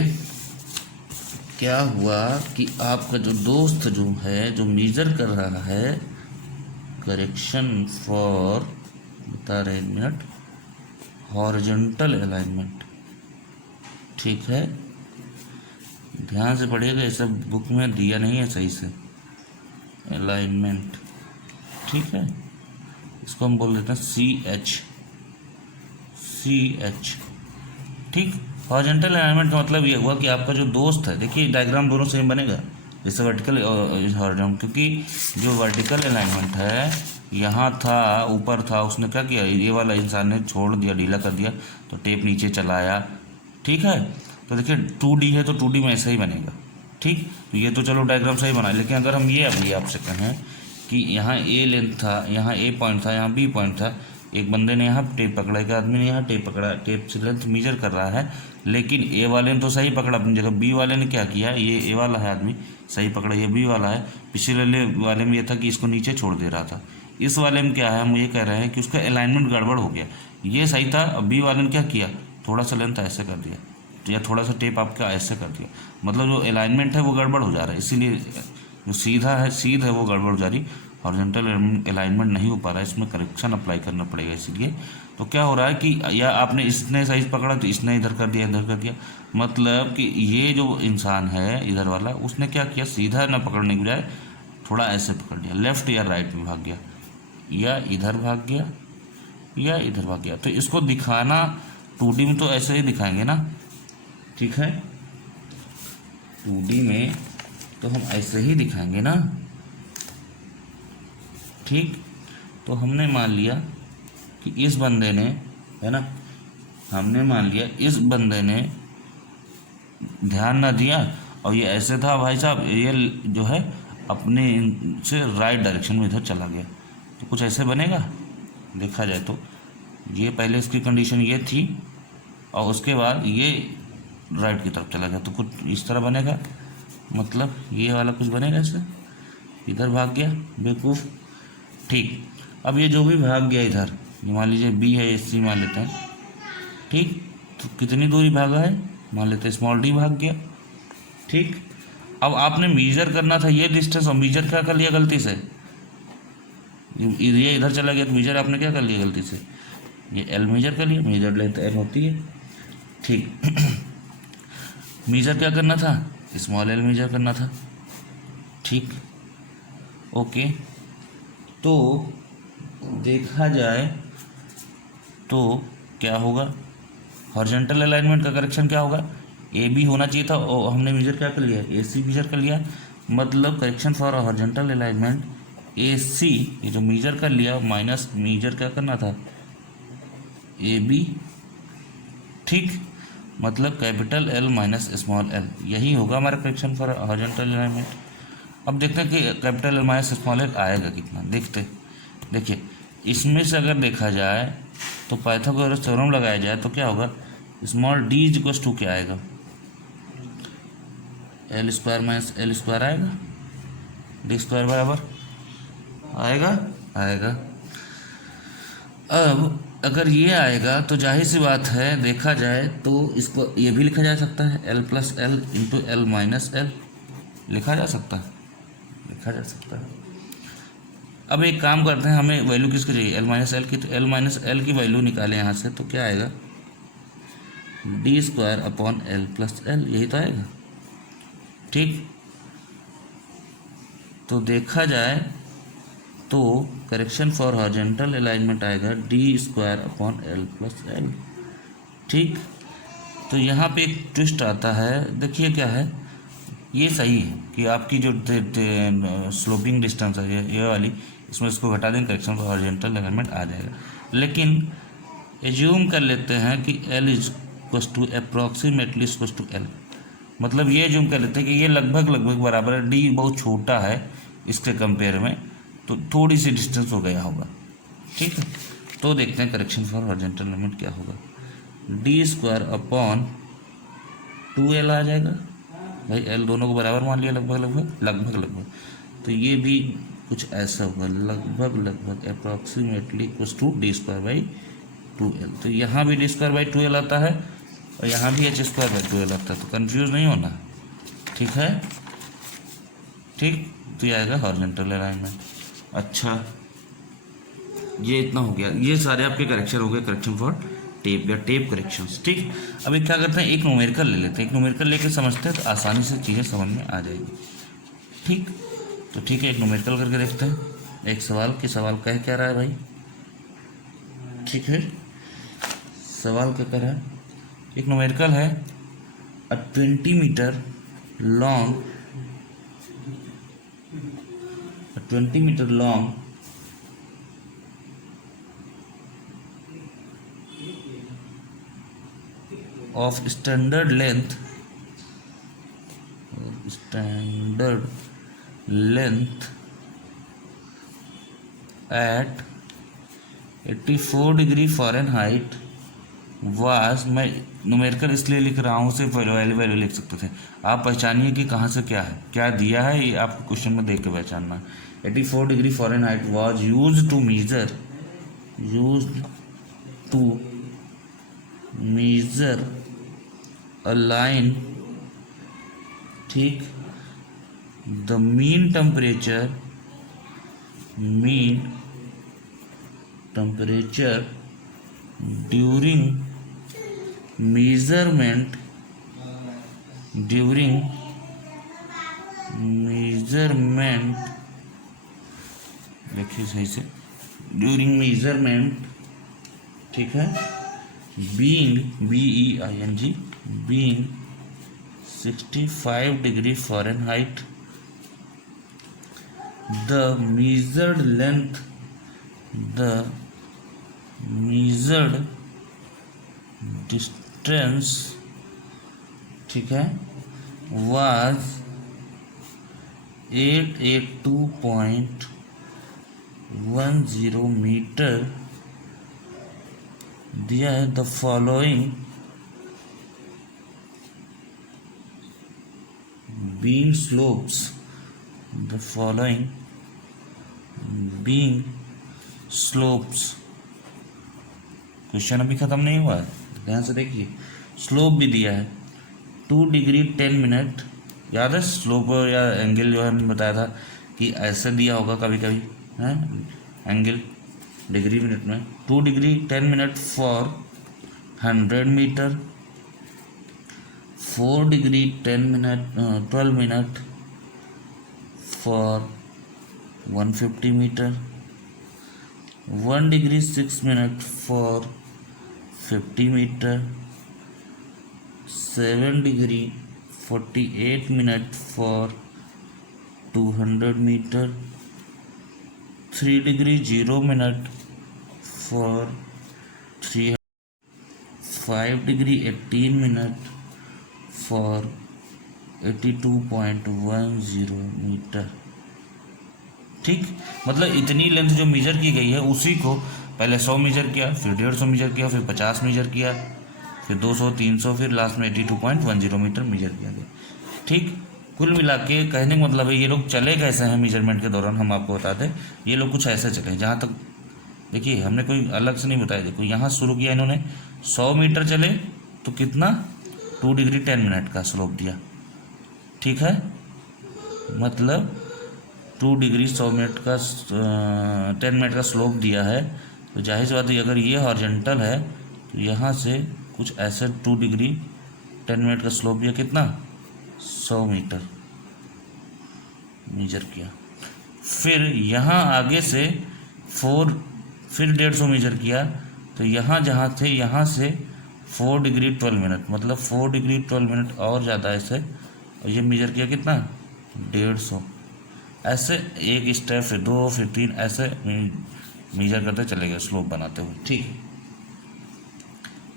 क्या हुआ कि आपका जो दोस्त जो है, जो मेजर कर रहा है करेक्शन फॉर, बता रहे मिनट, हॉरिजॉन्टल अलाइनमेंट। ठीक है, ध्यान से पढ़िएगा, ये सब बुक में दिया नहीं है सही से, अलाइनमेंट। ठीक है, इसको हम बोल देते हैं CH। ठीक, हॉरिजॉन्टल अलाइनमेंट का मतलब ये हुआ कि आपका जो दोस्त है, देखिए डायग्राम दोनों सेम बनेगा, जैसे वर्टिकल हॉरिजॉन्टल, क्योंकि जो वर्टिकल अलाइनमेंट है यहाँ था, ऊपर था, उसने क्या किया, ये वाला इंसान ने छोड़ दिया, ढीला कर दिया, तो टेप नीचे चलाया। ठीक है, तो देखिए 2D है तो 2D में ऐसा ही बनेगा। ठीक, तो ये तो चलो डायग्राम सही बना, लेकिन अगर हम ये अभी आपसे कहें कि यहाँ A लेंथ था, यहाँ A पॉइंट था, यहाँ B पॉइंट था, एक बंदे ने यहाँ टेप पकड़ा, एक आदमी ने यहाँ टेप पकड़ा, टेप से लेंथ मेजर कर रहा है, लेकिन A वाले ने तो सही पकड़ा अपनी जगह, B वाले ने क्या किया, ये A वाला है आदमी सही पकड़ा, ये B वाला है, पिछले वाले में ये था कि इसको नीचे छोड़ दे रहा था, इस वाले में क्या है, हम ये कह रहे हैं कि उसका अलाइनमेंट गड़बड़ हो गया, ये सही था, B वाले ने क्या किया, थोड़ा सा लेंथ ऐसे कर दिया, या थोड़ा सा टेप आपका ऐसे कर दिया, मतलब जो अलाइनमेंट है वो गड़बड़ हो जा रहा है, इसीलिए जो सीधा है वो गड़बड़ हो जा रही, हॉरिजॉन्टल अलाइनमेंट नहीं हो पा रहा है, इसमें करेक्शन अप्लाई करना पड़ेगा। इसीलिए तो क्या हो रहा है कि या आपने इसने साइज पकड़ा तो इसने इधर कर दिया, मतलब कि ये जो इंसान है इधर वाला, उसने क्या किया, सीधा ना पकड़ने के बजाय थोड़ा ऐसे पकड़ लिया, लेफ्ट या राइट में भाग गया, या इधर भाग गया, या इधर भाग गया। तो इसको दिखाना 2D में तो ऐसे ही दिखाएंगे ना। ठीक है, 2D में तो हम ऐसे ही दिखाएंगे ना। ठीक, तो हमने मान लिया कि इस बंदे ने, है ना, हमने मान लिया इस बंदे ने ध्यान ना दिया और ये ऐसे था भाई साहब, ये जो है अपने से राइट डायरेक्शन में इधर चला गया, तो कुछ ऐसे बनेगा। देखा जाए तो ये पहले इसकी कंडीशन ये थी और उसके बाद ये राइट की तरफ चला गया, तो कुछ इस तरह बनेगा, मतलब ये वाला कुछ बनेगा ऐसे, इधर भाग गया बेवकूफ़। ठीक, अब ये जो भी भाग गया इधर, मान लीजिए B है, AC मान लेते हैं। ठीक, तो कितनी दूरी भागा है, मान लेते हैं स्मॉल d भाग गया। ठीक, अब आपने मेजर करना था ये डिस्टेंस, और मेजर क्या कर लिया गलती से, ये इधर चला गया, तो मेजर आपने क्या कर लिया गलती से, ये L मेजर कर लिया, मेजर लेंथ L होती है। ठीक, मेजर क्या करना था, स्मॉल l मेजर करना था। ठीक, ओके, तो देखा जाए तो क्या होगा, हॉरिजॉन्टल अलाइनमेंट का करेक्शन क्या होगा, AB होना चाहिए था और हमने मेजर क्या कर लिया, AC मेजर कर लिया, मतलब correction for horizontal alignment AC, ये जो मेजर कर लिया माइनस मेजर क्या करना था, AB। ठीक, मतलब capital L minus small l, यही होगा हमारा करेक्शन फॉर हॉरिजॉन्टल अलाइनमेंट। अब देखते हैं कि capital L minus small l आएगा कितना, देखिए इसमें से अगर देखा जाए तो पाइथागोरस थ्योरम लगाया जाए तो क्या होगा, स्मॉल d इक्वल्स टू क्या आएगा, L square minus L square आएगा, d स्क्वायर बराबर आएगा। अब अगर ये आएगा तो जाहिर सी बात है, देखा जाए तो इसको ये भी लिखा जा सकता है, L plus L into L minus L लिखा जा सकता है। अब एक काम करते हैं, हमें वैल्यू किसकी चाहिए, L माइनस L की, तो L माइनस L की वैल्यू निकालें यहाँ से, तो क्या आएगा, d square upon L plus L, यही तो आएगा। ठीक, तो देखा जाए तो करेक्शन फॉर हॉरिजॉन्टल अलाइनमेंट आएगा d square upon L plus L। ठीक, तो यहाँ पे एक ट्विस्ट आता है, देखिए क्या है, ये सही है कि आपकी जो स्लोपिंग डिस्टेंस है ये वाली, इसमें इसको घटा दें, करेक्शन फॉर हॉरिजॉन्टल अलाइनमेंट आ जाएगा। लेकिन एज्यूम कर लेते हैं कि L equals to approximately equals to L, मतलब ये एज्यूम कर लेते हैं कि ये लगभग बराबर है, d बहुत छोटा है इसके कंपेयर में, तो थोड़ी सी डिस्टेंस हो गया होगा। ठीक है, तो देखते हैं करेक्शन फॉर हॉरिजॉन्टल अलाइनमेंट क्या होगा, d स्क्वायर अपॉन 2L आ जाएगा, भाई एल दोनों को बराबर मान लिया, लगभग लगभग लगभग लगभग, तो ये भी कुछ ऐसा होगा, लगभग लगभग approximately equals to D square by 2l। तो यहाँ भी डी स्क्वायर बाई 2l आता है और यहाँ भी एच स्क्वायर बाई 2l आता है, तो कंफ्यूज नहीं होना, ठीक है। ठीक, तो ये आएगा हॉरिजॉन्टल अलाइनमेंट। अच्छा, ये इतना हो गया, ये सारे आपके करेक्शन हो गए, करेक्शन फॉर टेप या टेप करेक्शंस। ठीक, अभी क्या करते हैं, एक न्यूमेरिकल ले लेते हैं, एक न्यूमेरिकल लेके समझते हैं तो आसानी से चीज़ें समझ में आ जाएगी। ठीक, तो ठीक है, एक न्यूमेरिकल करके देखते हैं। एक सवाल कह क्या रहा है भाई, ठीक है, सवाल क्या कह रहा है, एक न्यूमेरिकल है, a 20 metre long, 20 metre long of standard length at 84 degree Fahrenheit was, मैं न्यूमेरिकल इसलिए लिख रहा हूँ, सिर्फ वैल्यू लिख सकते थे, आप पहचानिए कि कहाँ से क्या है, क्या दिया है, ये आपको क्वेश्चन में देख के पहचानना। 84 degree Fahrenheit was used to measure a line, ठीक, the mean temperature during measurement देखिए सही से, ड्यूरिंग मेजरमेंट, ठीक है, being being 65 degree Fahrenheit, the measured distance, ठीक है, was 882.10 मीटर। दिया है the following beam slopes, question अभी खत्म नहीं हुआ है, ध्यान से देखिए, स्लोप भी दिया है 2 डिग्री 10 मिनट, याद है स्लोप या एंगल जो है हमने बताया था कि ऐसे दिया होगा कभी कभी, है एंगल डिग्री मिनट में, 2 degree 10 minute for 100 metre, 4 degree 12 minute for 150 metre, 1 degree 6 minute for 50 metre, 7 degree 48 minute for 200 metre, 3 degree 0 minute for 300, 5 degree 18 minute for 82.10 metre. ठीक, मतलब इतनी लेंथ जो मेजर की गई है उसी को पहले 100 मेजर किया, फिर 150 मेजर किया, फिर 50 मेजर किया, फिर 200, 300, फिर लास्ट में 82.10 मीटर मेजर किया गया। ठीक, कुल मिला के कहने का मतलब है ये लोग चले कैसे हैं मेजरमेंट के दौरान, हम आपको बता दें, ये लोग कुछ ऐसे चले, जहाँ तक देखिए हमने कोई अलग से नहीं बताया, देखो यहाँ शुरू किया इन्होंने 100 मीटर चले तो कितना 2 डिग्री 10 मिनट का स्लोप दिया, ठीक है, मतलब 2 डिग्री 100 मिनट का 10 मिनट का स्लोप दिया है, तो जाहिर सी बात है अगर ये हॉरिजॉन्टल है तो यहाँ से कुछ ऐसे 2 डिग्री 10 मिनट का स्लोप दिया, कितना 100 मीटर मेजर किया, फिर यहाँ आगे से 4, फिर 150 मेजर किया, तो यहाँ जहाँ थे यहाँ से 4 डिग्री 12 मिनट, मतलब 4 डिग्री 12 मिनट और ज़्यादा ऐसे, और ये मेजर किया कितना 150, ऐसे एक स्टेप, फिर 2, फिर 3, ऐसे मेजर करते चले गए स्लोप बनाते हुए। ठीक,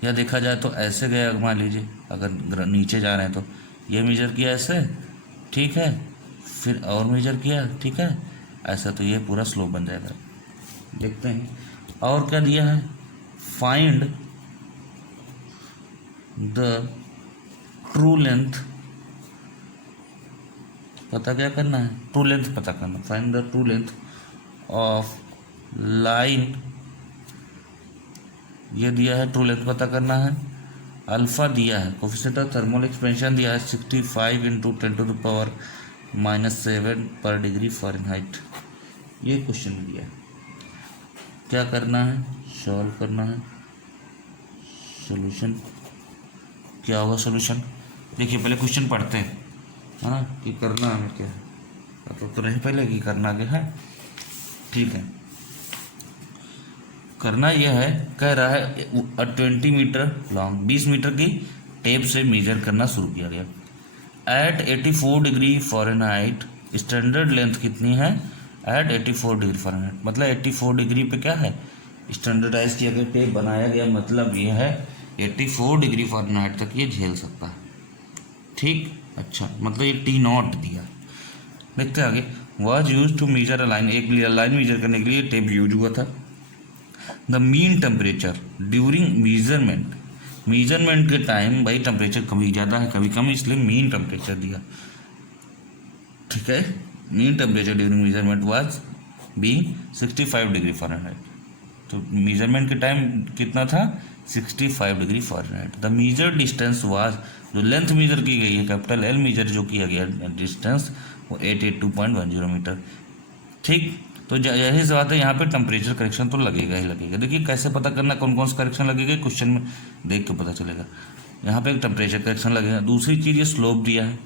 यह देखा जाए तो ऐसे गया, मान लीजिए अगर नीचे जा रहे हैं तो ये मेजर किया ऐसे, ठीक है, फिर और मेजर किया, ठीक है, ऐसा, तो ये पूरा स्लोप बन जाएगा। देखते हैं और क्या दिया है, फाइंड द ट्रू लेंथ पता क्या करना है, ट्रू लेंथ पता करना। Find the true length of line, ये दिया है, ट्रू लेंथ पता करना है। अल्फा दिया है, कोफिशिएंट ऑफ थर्मल एक्सपेंशन दिया है 65 इंटू 10⁻⁷ पर डिग्री फ़ारेनहाइट। ये क्वेश्चन दिया है, क्या करना है, सॉल्व करना है। सॉल्यूशन क्या होगा, सॉल्यूशन देखिए पहले क्वेश्चन पढ़ते हैं, है ना, कि करना हमें क्या है, तो रहे पहले कि करना क्या है। ठीक है, करना यह है, कह रहा है 20 मीटर लॉन्ग, 20 मीटर की टेप से मेजर करना शुरू किया गया। At 84 degree Fahrenheit standard length कितनी है, एट 84 डिग्री फ़ारेनहाइट, मतलब 84 डिग्री पे क्या है, स्टैंडर्डाइज किया गया, टेप बनाया गया, मतलब ये है 84 डिग्री फ़ारेनहाइट तक ये झेल सकता है। ठीक, अच्छा, मतलब ये T0 दिया। देखते आगे, was use to measure a line, एक लाइन मेजर करने के लिए टेप यूज हुआ था। The mean temperature during measurement, measurement के टाइम भाई टेम्परेचर कभी ज़्यादा है कभी कम, इसलिए मीन टेम्परेचर दिया। ठीक है, mean temperature during measurement was being 65 degree Fahrenheit, तो मेजरमेंट के टाइम कितना था, 65 degree Fahrenheit. The major distance was, जो लेंथ मेजर की गई है, कैपिटल एल मेजर जो किया गया डिस्टेंस, वो 882.10 मीटर। ठीक, तो यही सी बात है, यहाँ पे टेम्परेचर करेक्शन तो लगेगा ही लगेगा। देखिए कैसे पता करना कौन कौन सा करेक्शन लगेगा, क्वेश्चन में देख के पता चलेगा। यहाँ पे एक टेम्परेचर करेक्शन लगेगा। दूसरी चीज़ ये स्लोप दिया है,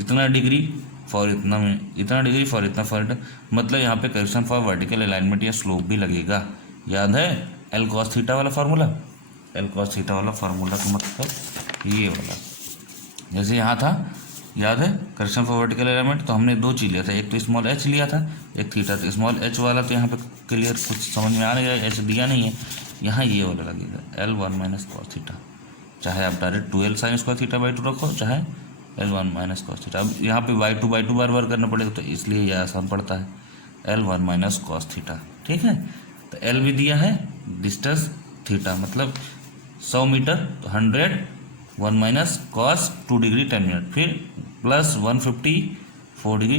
इतना डिग्री फॉर इतना में, इतना डिग्री फॉर इतना फॉर, मतलब यहाँ पे करेक्शन फॉर वर्टिकल अलाइनमेंट या स्लोप भी लगेगा। याद है एल कॉस थीटा वाला फार्मूला, एल कॉस थीटा वाला फार्मूला का मतलब ये वाला, जैसे यहाँ था, याद है करेक्शन फॉर वर्टिकल एलिमेंट, तो हमने दो चीज़ लिया था, एक तो स्मॉल एच लिया था, एक थीटा। तो स्मॉल एच वाला तो यहाँ पे क्लियर कुछ समझ में आ नहीं रहा, एच दिया नहीं है, यहाँ ये वाला लगेगा L1 - cos थीटा, चाहे आप direct 2L sin square theta by 2 रखो, चाहे L1 - cos थीटा। अब यहाँ पे बाई टू बार बार करना पड़ेगा, तो इसलिए यह आसान पड़ता है, L1 - cos थीटा। ठीक है, तो L भी दिया है, डिस्टेंस थीटा मतलब 100 मीटर, तो 100 1 - cos 2 डिग्री 10 मिनट, फिर प्लस 154 डिग्री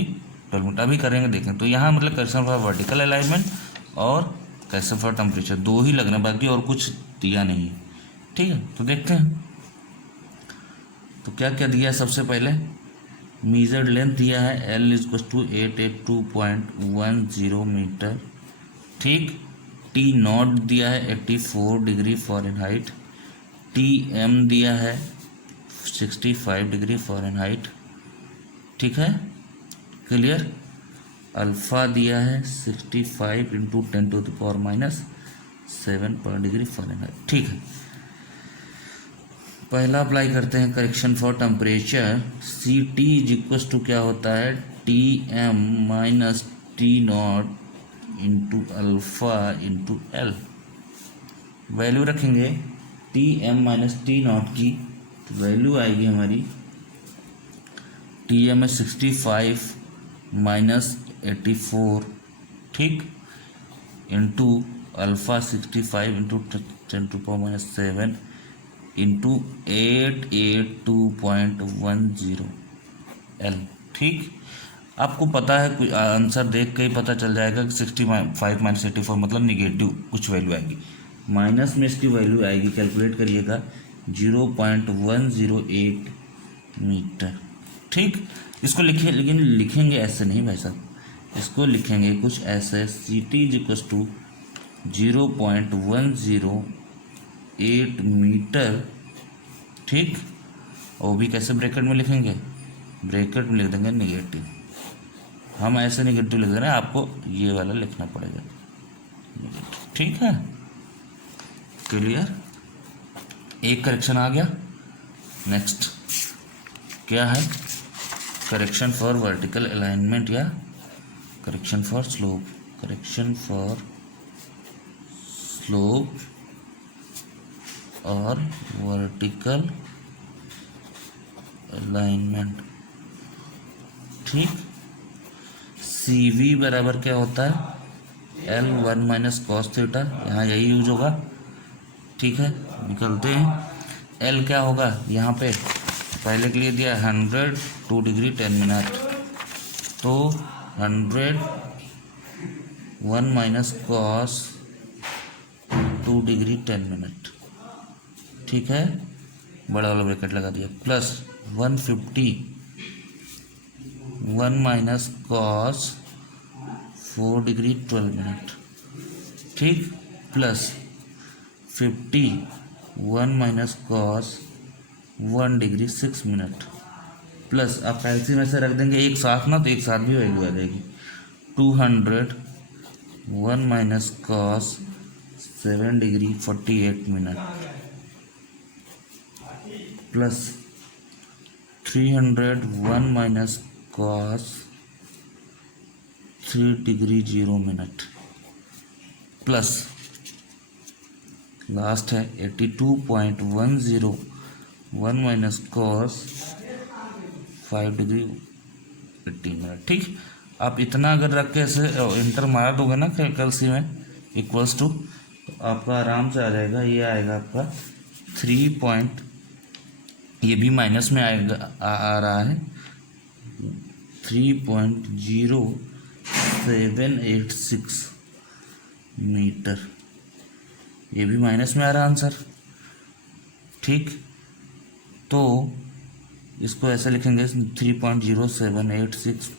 12 मिनट। अभी करेंगे देखें, तो यहाँ मतलब करेक्शन फॉर वर्टिकल अलाइनमेंट और करेक्शन फॉर टेम्परेचर दो ही लगना, बाकी और कुछ दिया नहीं है। ठीक है, तो देखते हैं तो क्या क्या दिया है। सबसे पहले मेजर्ड लेंथ दिया है L = 882.10 मीटर। ठीक, T0 दिया है 84 डिग्री फ़ारेनहाइट, Tm दिया है 65 डिग्री फ़ारेनहाइट। ठीक है, क्लियर। अल्फ़ा दिया है 65 इंटू 10⁻⁷ पर डिग्री फ़ारेनहाइट। ठीक है, पहला अप्लाई करते हैं करेक्शन फॉर टेम्परेचर। Ct = क्या होता है, Tm - T0 into alpha into L। Value रखेंगे Tm - T0 की, तो वैल्यू आएगी हमारी, Tm है 65 - 84, ठीक, into alpha 65 into 10⁻⁷ into 882.10 L। ठीक, आपको पता है आंसर देख के ही पता चल जाएगा कि 65 - 84 मतलब निगेटिव कुछ वैल्यू आएगी, माइनस में इसकी वैल्यू आएगी, कैलकुलेट करिएगा 0.108 मीटर। ठीक, इसको लिखिए, लेकिन लिखेंगे ऐसे नहीं भाई साहब, इसको लिखेंगे कुछ ऐसे, Ct = 0.108 मीटर। ठीक, और भी कैसे ब्रैकेट में लिखेंगे, ब्रैकेट में लिख देंगे निगेटिव। हम ऐसे निगेटिव लिख दे रहे हैं, आपको ये वाला लिखना पड़ेगा। ठीक है, क्लियर। एक करेक्शन आ गया। नेक्स्ट क्या है, करेक्शन फॉर वर्टिकल अलाइनमेंट या correction for slope. Correction for slope और वर्टिकल अलाइनमेंट। ठीक, CV बराबर क्या होता है, L1 - cos थीटा, यहाँ यही यूज होगा। ठीक है, निकलते हैं। L क्या होगा, यहाँ पे पहले के लिए दिया 100 2 डिग्री 10 मिनट, तो 100 1 माइनस कॉस 2 डिग्री 10 मिनट, ठीक है, बड़ा वाला ब्रैकेट लगा दिया, plus 150 1 minus cos 4 degree 12 minute, ठीक, plus 50 1 minus cos 1 degree 6 minute, plus आप एलसीएम में से रख देंगे एक साथ ना, तो एक साथ भी वैल्यू आ जाएगी 200 1 minus cos 7 degree 48 minute, plus 300 1 minus cos 3 degree 0 minute, plus last है 82.10 1 माइनस कॉस 5 डिग्री 80 मिनट, ठीक। आप इतना अगर रख के ऐसे इंटर मार दोगे ना कैलकुलस में इक्वल्स टू, तो आपका आराम से आ जाएगा, ये आएगा आपका 3 ये भी माइनस में आएगा, आ रहा है 3.0786 मीटर, ये भी माइनस में आ रहा है आंसर, ठीक। तो इसको ऐसे लिखेंगे 3.0786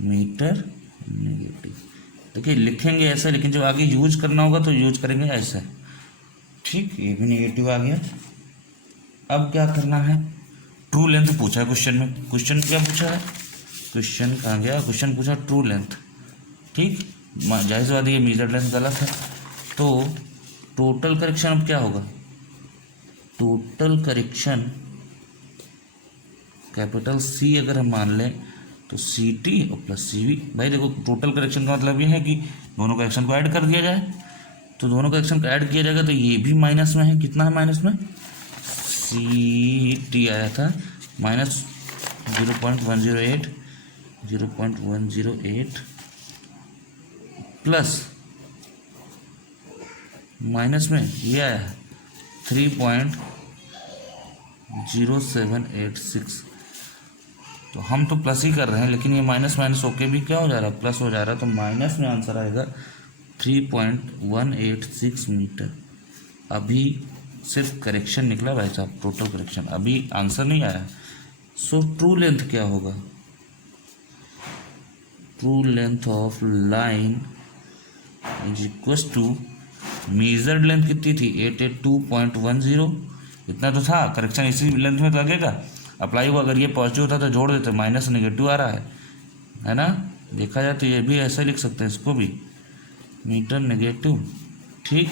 मीटर नेगेटिव, देखिए लिखेंगे ऐसे, लेकिन जब आगे यूज करना होगा तो यूज करेंगे ऐसे, ठीक। ये भी नेगेटिव आ गया। अब क्या करना है, ट्रू लेंथ पूछा है क्वेश्चन में, क्वेश्चन क्या पूछा है, क्वेश्चन कहाँ गया, क्वेश्चन पूछा ट्रू लेंथ, ठीक। जाहिर सी बात है ये मेजर लेंथ गलत है, तो टोटल करेक्शन अब क्या होगा, टोटल करेक्शन कैपिटल सी अगर हम मान लें तो सी टी और प्लस सी वी। भाई देखो टोटल करेक्शन का मतलब ये है कि दोनों करेक्शन को ऐड कर दिया जाए, तो दोनों करेक्शन को ऐड किया जाएगा तो ये भी माइनस में है, कितना है माइनस में, सी टी आया था माइनस 0.108 प्लस माइनस में ये आया है 3.0786, तो हम तो प्लस ही कर रहे हैं, लेकिन ये माइनस माइनस होके भी क्या हो जा रहा है, प्लस हो जा रहा है, तो माइनस में आंसर आएगा 3.186 मीटर। अभी सिर्फ करेक्शन निकला भाई साहब, टोटल करेक्शन, अभी आंसर नहीं आया। सो ट्रू लेंथ क्या होगा, true length of line is equal to measured length कितनी थी 882.10, इतना तो था, करेक्शन इसी लेंथ में लगेगा, अप्लाई हुआ, अगर ये पॉजिटिव होता तो जोड़ देते, माइनस नेगेटिव आ रहा है ना, देखा जाए तो ये भी ऐसे लिख सकते हैं, इसको भी मीटर नेगेटिव, ठीक।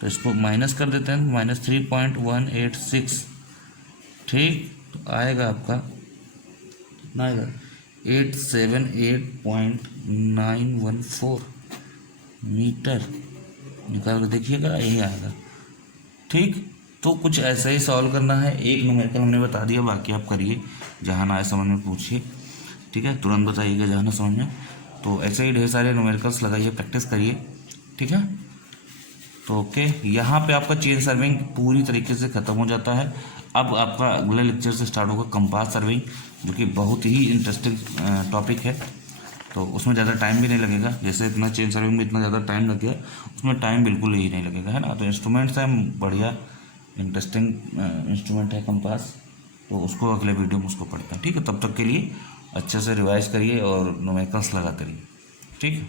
तो इसको माइनस कर देते हैं, माइनस 3.186, ठीक, तो आएगा आपका कितना आएगा 878.914 मीटर, निकाल कर देखिएगा यही आएगा, ठीक। तो कुछ ऐसा ही सॉल्व करना है, एक न्यूमेरिकल हमने बता दिया, बाकी आप करिए, जहाँ ना आए समझ में पूछिए, ठीक है, तुरंत बताइएगा जहाँ ना समझ में। तो ऐसे ही ढेर सारे न्यूमेरिकल्स लगाइए, प्रैक्टिस करिए, ठीक है। तो ओके, यहाँ पे आपका चेन सर्विंग पूरी तरीके से ख़त्म हो जाता है। अब आपका अगले लेक्चर से स्टार्ट होगा कंपास सर्विंग, जो कि बहुत ही इंटरेस्टिंग टॉपिक है, तो उसमें ज़्यादा टाइम भी नहीं लगेगा, जैसे इतना चेन सर्विंग में इतना ज़्यादा टाइम लग गया, उसमें टाइम बिल्कुल ही नहीं लगेगा, है ना। तो इंस्ट्रूमेंट्स हैं, बढ़िया इंटरेस्टिंग इंस्ट्रूमेंट है कंपास, तो उसको अगले वीडियो में उसको पढ़ते हैं, ठीक है। तब तक के लिए अच्छे से रिवाइज करिए और न्यूमेरिकल्स लगाते रहिए, ठीक है।